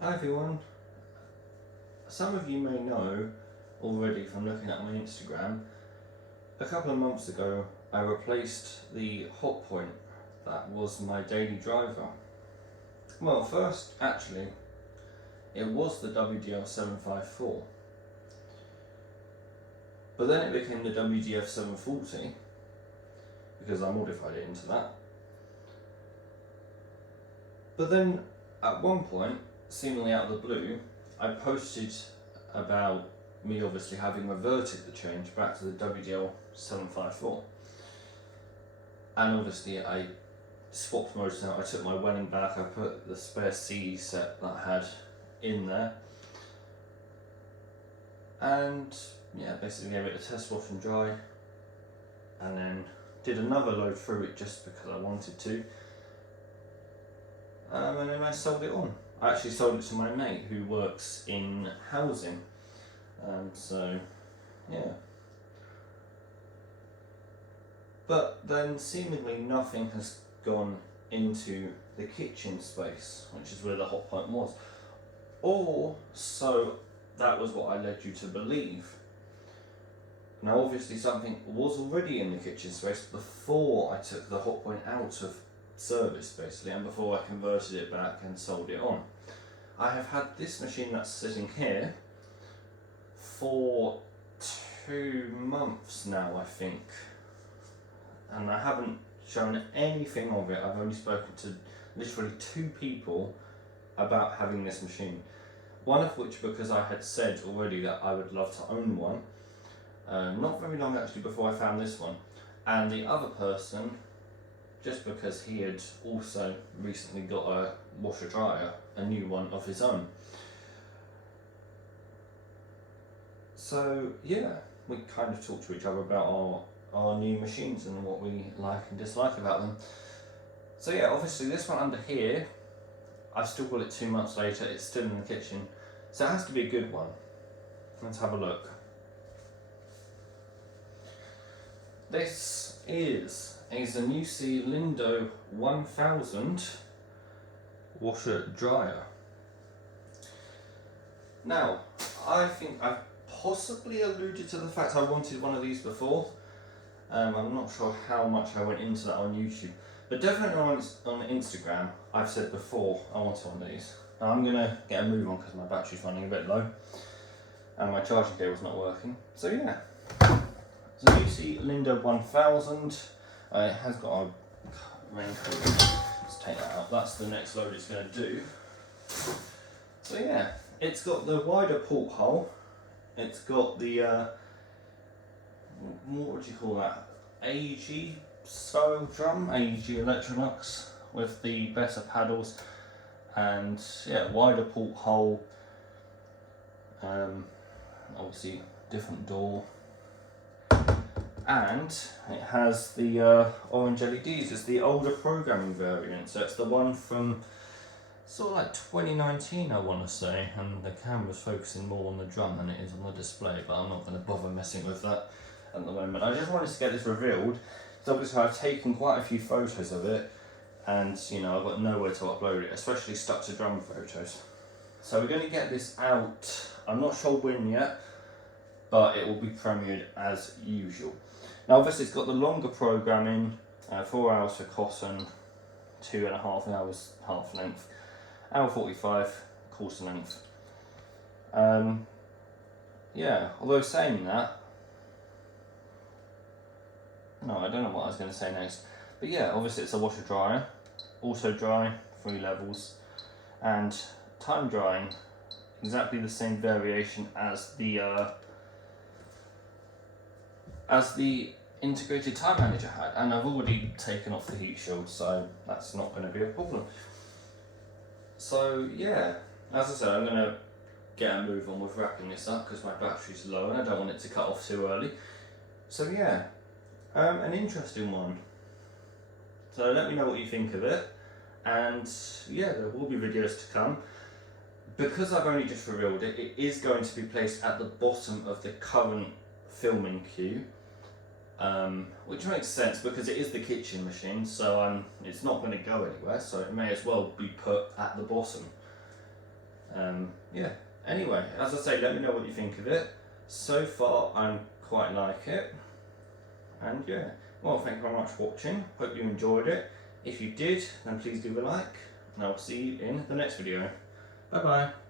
Hi everyone. Some of you may know already from looking at my Instagram, a couple of months ago I replaced the Hotpoint that was my daily driver. Well, first actually it was the WDL754, but then it became the WDF740 because I modified it into that. But then at one point, seemingly out of the blue, I posted about me obviously having reverted the change back to the WDL 754. And obviously I swapped motors out, I took my Welling back, I put the spare C set that I had in there. And yeah, basically gave it a test wash and dry. And then did another load through it just because I wanted to. And then I sold it on. I actually sold it to my mate who works in housing. So, yeah. But then seemingly nothing has gone into the kitchen space, which is where the Hotpoint was. Or so that was what I led you to believe. Now obviously something was already in the kitchen space before I took the Hotpoint out of service basically, and before I converted it back and sold it on. I have had this machine that's sitting here for 2 months now, I think, and I haven't shown anything of it. I've only spoken to literally 2 people about having this machine, one of which because I had said already that I would love to own one, not very long actually before I found this one, and the other person just because he had also recently got a washer dryer, a new one of his own. So yeah, we kind of talked to each other about our new machines and what we like and dislike about them. So yeah, obviously this one under here, I've still got it 2 months later, it's still in the kitchen, so it has to be a good one. Let's have a look. This is a Zanussi Lindo 1000 washer dryer. Now, I think I've possibly alluded to the fact I wanted one of these before. I'm not sure how much I went into that on YouTube, but definitely on Instagram I've said before I wanted one of these. Now I'm going to get a move on because my battery's running a bit low and my charging cable's not working. So yeah, Zanussi Lindo 1000. It has got a raincoat. Let's take that out. That's the next load it's going to do. So yeah, it's got the wider porthole. It's got the what would you call that? AEG style drum, AEG Electrolux with the better paddles, and yeah, wider porthole. Obviously different door. And it has the orange LEDs. It's the older programming variant, so it's the one from sort of like 2019 I want to say, and the camera's focusing more on the drum than it is on the display, but I'm not going to bother messing with that at the moment. I just wanted to get this revealed, because obviously I've taken quite a few photos of it, and you know, I've got nowhere to upload it, especially stuck to drum photos. So we're going to get this out, I'm not sure when yet, but it will be premiered as usual. Now obviously it's got the longer programming, 4 hours for cotton, 2.5 hours half length, hour 45 quarter length. Yeah, although saying that, no, I don't know what I was going to say next, but yeah, obviously it's a washer dryer, auto dry, 3 levels, and time drying, exactly the same variation as the integrated time manager had, and I've already taken off the heat shield, so that's not going to be a problem. So yeah, as I said, I'm going to get a move on with wrapping this up because my battery's low and I don't want it to cut off too early. So yeah, an interesting one. So let me know what you think of it, and yeah, there will be videos to come. Because I've only just revealed it, it is going to be placed at the bottom of the current filming queue, which makes sense because it is the kitchen machine, so it's not going to go anywhere, so it may as well be put at the bottom. yeah. Anyway, as I say, let me know what you think of it. So far, I quite like it. And yeah, well, thank you very much for watching. Hope you enjoyed it. If you did, then please leave a like, and I'll see you in the next video. Bye bye.